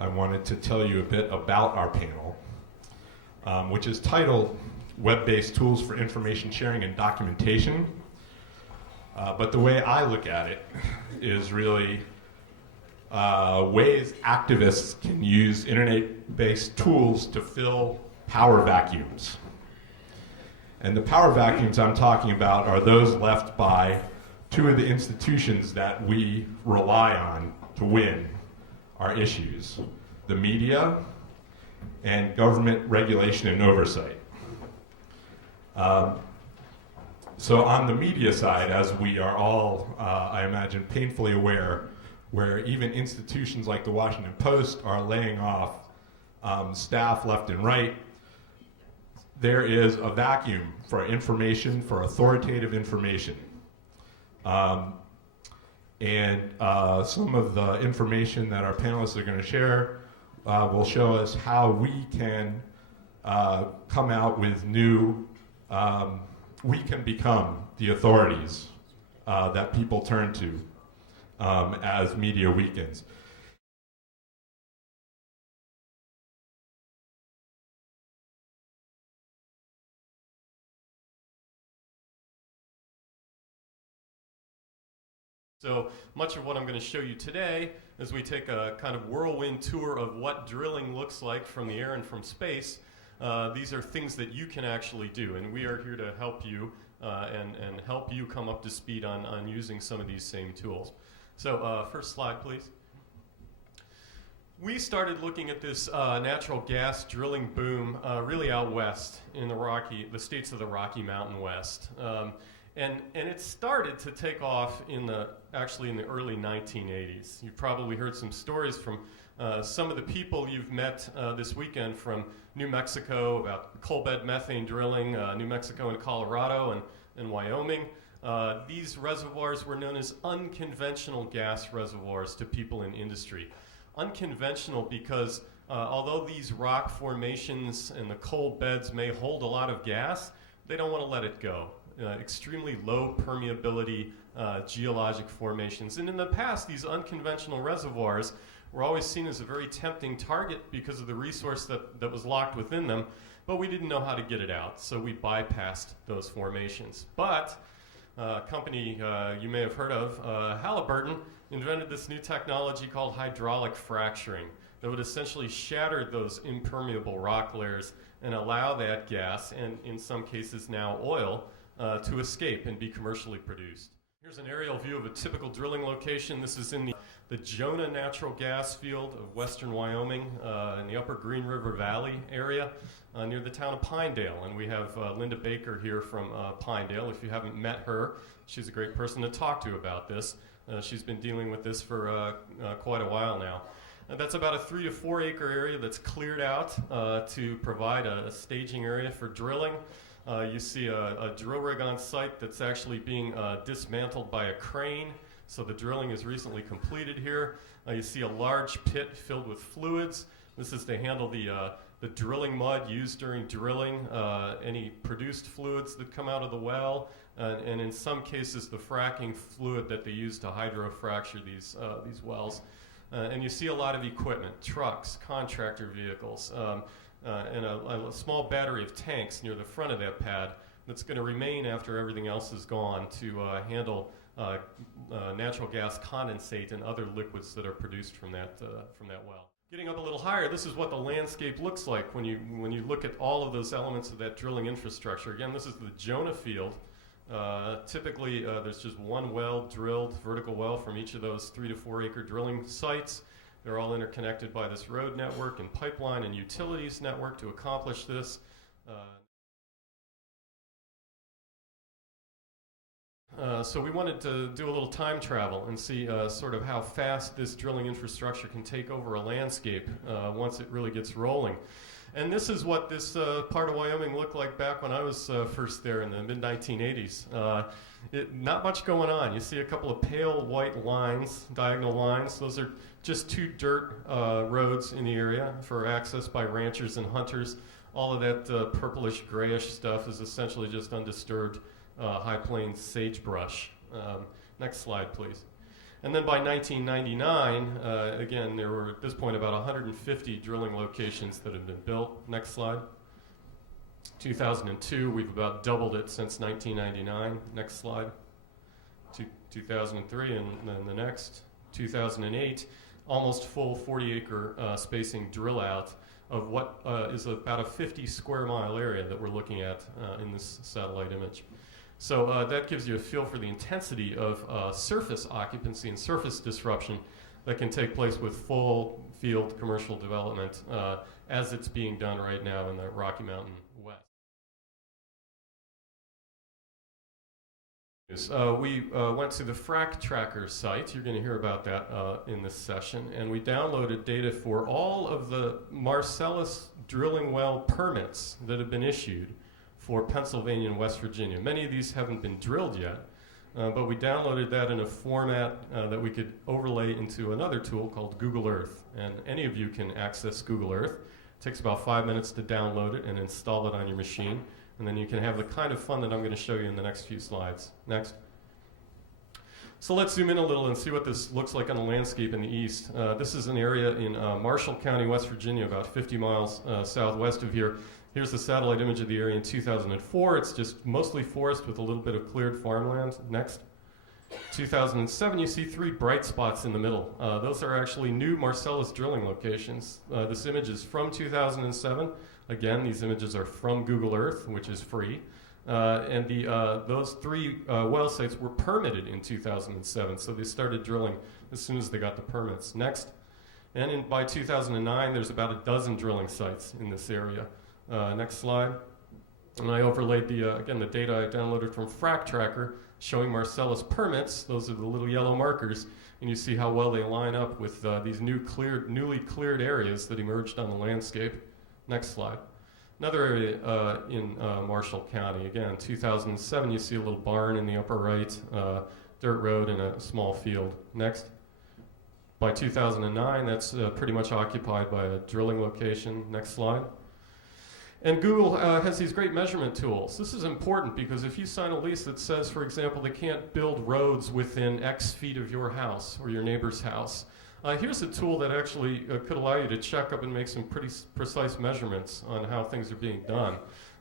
I wanted to tell you a bit about our panel, which is titled Web-Based Tools for Information Sharing and Documentation. But the way I look at it is really ways activists can use internet-based tools to fill power vacuums. And the power vacuums I'm talking about are those left by two of the institutions that we rely on to win our issues: the media and government regulation and oversight. So on the media side, as we are all, I imagine, painfully aware, where even institutions like the Washington Post are laying off staff left and right, there is a vacuum for information, for authoritative information. And some of the information that our panelists are going to share will show us how we can come out with new, we can become the authorities that people turn to as media weakens. So much of what I'm going to show you today as we take a kind of whirlwind tour of what drilling looks like from the air and from space. These are things that you can actually do, and we are here to help you and help you come up to speed on using some of these same tools. So first slide, please. We started looking at this natural gas drilling boom really out west in the states of the Rocky Mountain West. And it started to take off actually in the early 1980s. You've probably heard some stories from some of the people you've met this weekend from New Mexico about coal bed methane drilling, New Mexico and Colorado and Wyoming. These reservoirs were known as unconventional gas reservoirs to people in industry. Unconventional because although these rock formations and the coal beds may hold a lot of gas, they don't want to let it go. Extremely low permeability geologic formations. And in the past, these unconventional reservoirs were always seen as a very tempting target because of the resource that was locked within them, but we didn't know how to get it out, so we bypassed those formations. But a company you may have heard of, Halliburton, invented this new technology called hydraulic fracturing that would essentially shatter those impermeable rock layers and allow that gas, and in some cases now oil, to escape and be commercially produced. Here's an aerial view of a typical drilling location. This is in the Jonah natural gas field of western Wyoming in the upper Green River Valley area near the town of Pinedale. And we have Linda Baker here from Pinedale. If you haven't met her, she's a great person to talk to about this. She's been dealing with this for quite a while now. That's about a 3 to 4 acre area that's cleared out to provide a staging area for drilling. You see a drill rig on site that's actually being dismantled by a crane. So the drilling is recently completed here. You see a large pit filled with fluids. This is to handle the drilling mud used during drilling, any produced fluids that come out of the well, and in some cases the fracking fluid that they use to hydrofracture these wells. And you see a lot of equipment, trucks, contractor vehicles, and a small battery of tanks near the front of that pad that's going to remain after everything else is gone to handle natural gas condensate and other liquids that are produced from that well. Getting up a little higher, this is what the landscape looks like when you look at all of those elements of that drilling infrastructure. Again, this is the Jonah field. Typically, there's just one well drilled, vertical well from each of those 3 to 4 acre drilling sites. They're all interconnected by this road network and pipeline and utilities network to accomplish this. So we wanted to do a little time travel and see sort of how fast this drilling infrastructure can take over a landscape once it really gets rolling. And this is what this part of Wyoming looked like back when I was first there in the mid-1980s. Not much going on. You see a couple of pale white lines, diagonal lines. Those are just 2 dirt roads in the area for access by ranchers and hunters. All of that purplish grayish stuff is essentially just undisturbed high plains sagebrush. Next slide, please. And then by 1999, again, there were at this point about 150 drilling locations that had been built. Next slide. 2002, we've about doubled it since 1999. Next slide. 2003, and then the next. 2008, almost full 40-acre spacing drill out of what is about a 50 square mile area that we're looking at in this satellite image. So that gives you a feel for the intensity of surface occupancy and surface disruption that can take place with full field commercial development as it's being done right now in the Rocky Mountain West. We went to the FracTracker site. You're going to hear about that in this session. And we downloaded data for all of the Marcellus drilling well permits that have been issued for Pennsylvania and West Virginia. Many of these haven't been drilled yet, but we downloaded that in a format that we could overlay into another tool called GoogleEarth. And any of you can access GoogleEarth. It takes about 5 minutes to download it and install it on your machine. And then you can have the kind of fun that I'm going to show you in the next few slides. Next. So let's zoom in a little and see what this looks like on the landscape in the east. This is an area in Marshall County, West Virginia, about 50 miles southwest of here. Here's the satellite image of the area in 2004. It's just mostly forest with a little bit of cleared farmland. Next. 2007, you see 3 bright spots in the middle. Those are actually new Marcellus drilling locations. This image is from 2007. Again, these images are from GoogleEarth, which is free. And those 3 well sites were permitted in 2007, so they started drilling as soon as they got the permits. Next. And by 2009, there's about a dozen drilling sites in this area. Next slide. And I overlaid again, the data I downloaded from FracTracker showing Marcellus permits. Those are the little yellow markers. And you see how well they line up with these newly cleared areas that emerged on the landscape. Next slide. Another area in Marshall County. Again, 2007, you see a little barn in the upper right, dirt road, and a small field. Next. By 2009, that's pretty much occupied by a drilling location. Next slide. And Google has these great measurement tools. This is important because if you sign a lease that says, for example, they can't build roads within X feet of your house or your neighbor's house, here's a tool that actually could allow you to check up and make some pretty precise measurements on how things are being done.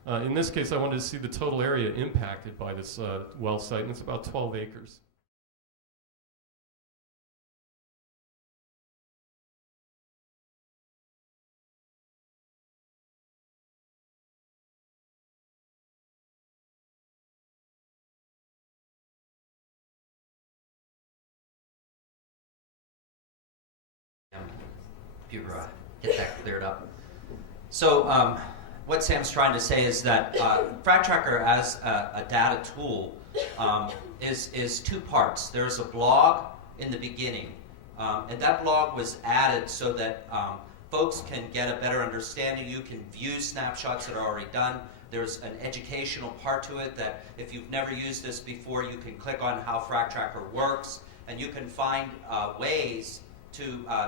In this case, I wanted to see the total area impacted by this well site, and it's about 12 acres. Computer, get that cleared up. So what Sam's trying to say is that FracTracker as a data tool is 2 parts. There's a blog in the beginning, and that blog was added so that folks can get a better understanding. You can view snapshots that are already done. There's an educational part to it that if you've never used this before, you can click on how FracTracker works, and you can find ways to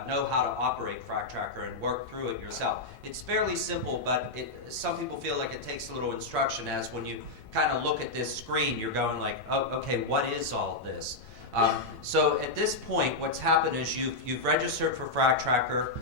know how to operate FracTracker and work through it yourself. It's fairly simple, but some people feel like it takes a little instruction, as when you kind of look at this screen, you're going like, oh, okay, what is all of this? So at this point, what's happened is you've registered for FracTracker,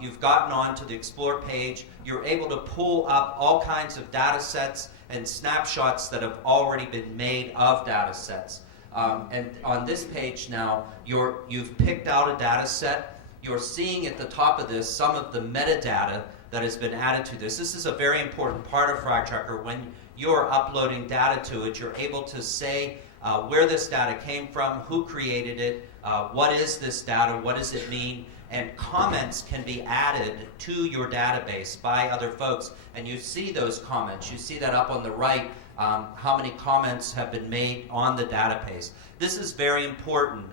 you've gotten onto the Explore page, you're able to pull up all kinds of data sets and snapshots that have already been made of data sets. And on this page now, you've picked out a data set. You're seeing at the top of this some of the metadata that has been added to this. This is a very important part of FracTracker. When you're uploading data to it, you're able to say where this data came from, who created it, what is this data, what does it mean, and comments can be added to your database by other folks. And you see those comments. You see that up on the right. How many comments have been made on the database. This is very important.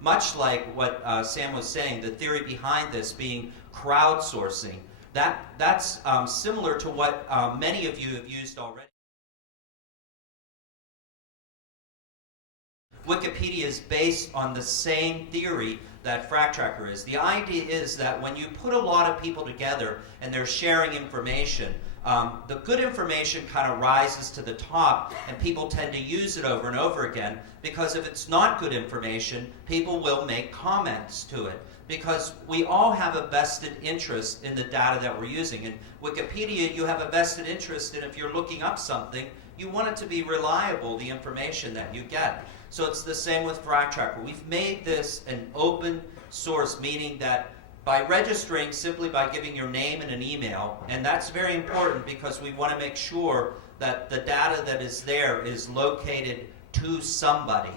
Much like what Sam was saying, the theory behind this being crowdsourcing, that's similar to what many of you have used already. Wikipedia is based on the same theory that FracTracker is. The idea is that when you put a lot of people together and they're sharing information, The good information kind of rises to the top, and people tend to use it over and over again, because if it's not good information, people will make comments to it. Because we all have a vested interest in the data that we're using. In Wikipedia, you have a vested interest in, if you're looking up something, you want it to be reliable, the information that you get. So it's the same with FracTracker. We've made this an open source, meaning that by registering simply by giving your name and an email, and that's very important because we want to make sure that the data that is there is located to somebody,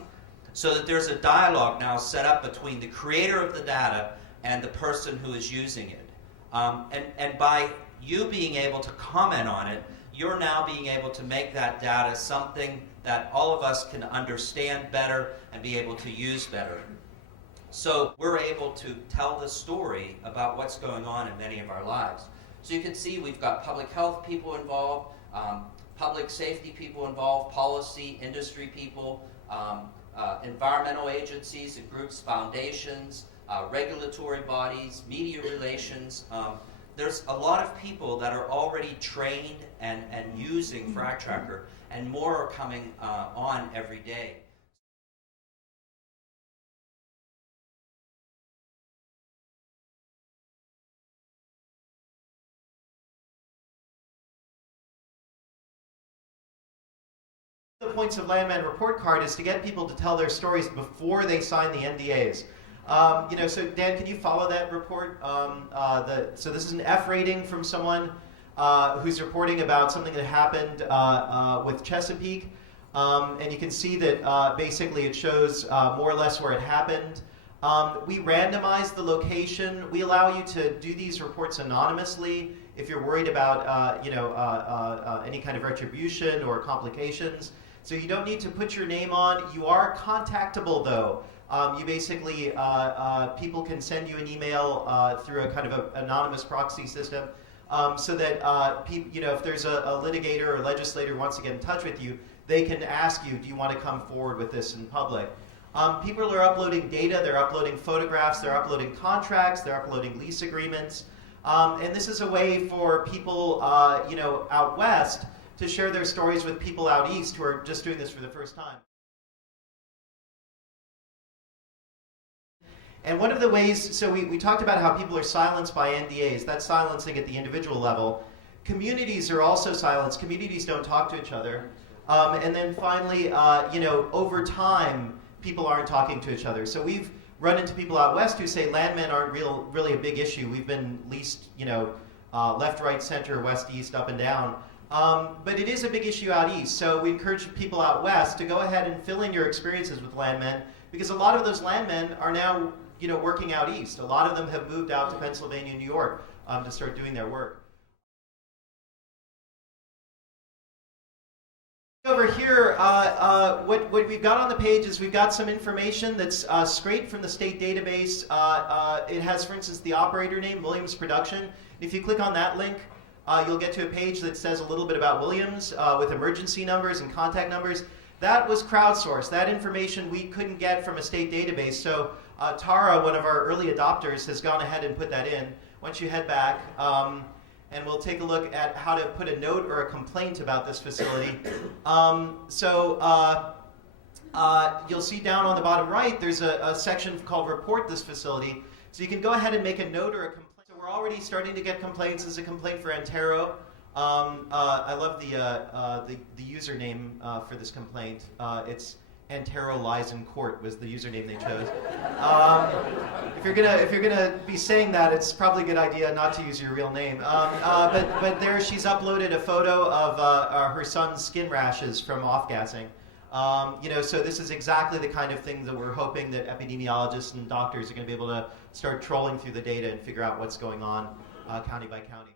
so that there's a dialogue now set up between the creator of the data and the person who is using it. And by you being able to comment on it, you're now being able to make that data something that all of us can understand better and be able to use better. So we're able to tell the story about what's going on in many of our lives. So you can see we've got public health people involved, public safety people involved, policy, industry people, environmental agencies and groups, foundations, regulatory bodies, media relations. There's a lot of people that are already trained and using FracTracker, and more are coming on every day. The points of Landman report card is to get people to tell their stories before they sign the NDAs. So Dan, can you follow that report? So this is an F rating from someone who's reporting about something that happened with Chesapeake. And you can see that basically it shows more or less where it happened. We randomize the location. We allow you to do these reports anonymously if you're worried about any kind of retribution or complications. So you don't need to put your name on. You are contactable though. You basically, people can send you an email through a kind of an anonymous proxy system, so that if there's a litigator or legislator who wants to get in touch with you, they can ask you, do you want to come forward with this in public? People are uploading data, they're uploading photographs, they're uploading contracts, they're uploading lease agreements, and this is a way for people, out west to share their stories with people out east who are just doing this for the first time. And one of the ways, so we talked about how people are silenced by NDAs. That's silencing at the individual level. Communities are also silenced. Communities don't talk to each other. And then finally, over time, people aren't talking to each other. So we've run into people out west who say landmen aren't really a big issue. We've been leased, left, right, center, west, east, up and down. But it is a big issue out east. So we encourage people out west to go ahead and fill in your experiences with landmen, because a lot of those landmen are now working out east. A lot of them have moved out to Pennsylvania and New York to start doing their work. Over here, what we've got on the page is we've got some information that's straight from the state database. It has, for instance, the operator name, Williams Production. If you click on that link, you'll get to a page that says a little bit about Williams with emergency numbers and contact numbers. That was crowdsourced. That information we couldn't get from a state database. So Tara, one of our early adopters, has gone ahead and put that in. Why don't you head back, and we'll take a look at how to put a note or a complaint about this facility. You'll see down on the bottom right, there's a section called Report This Facility. So you can go ahead and make a note or a complaint. So we're already starting to get complaints. There's a complaint for Antero. I love the username for this complaint. It's Antero Lies in Court was the username they chose. If you're gonna be saying that, it's probably a good idea not to use your real name. But there she's uploaded a photo of her son's skin rashes from off-gassing. So this is exactly the kind of thing that we're hoping that epidemiologists and doctors are going to be able to start trolling through the data and figure out what's going on county by county.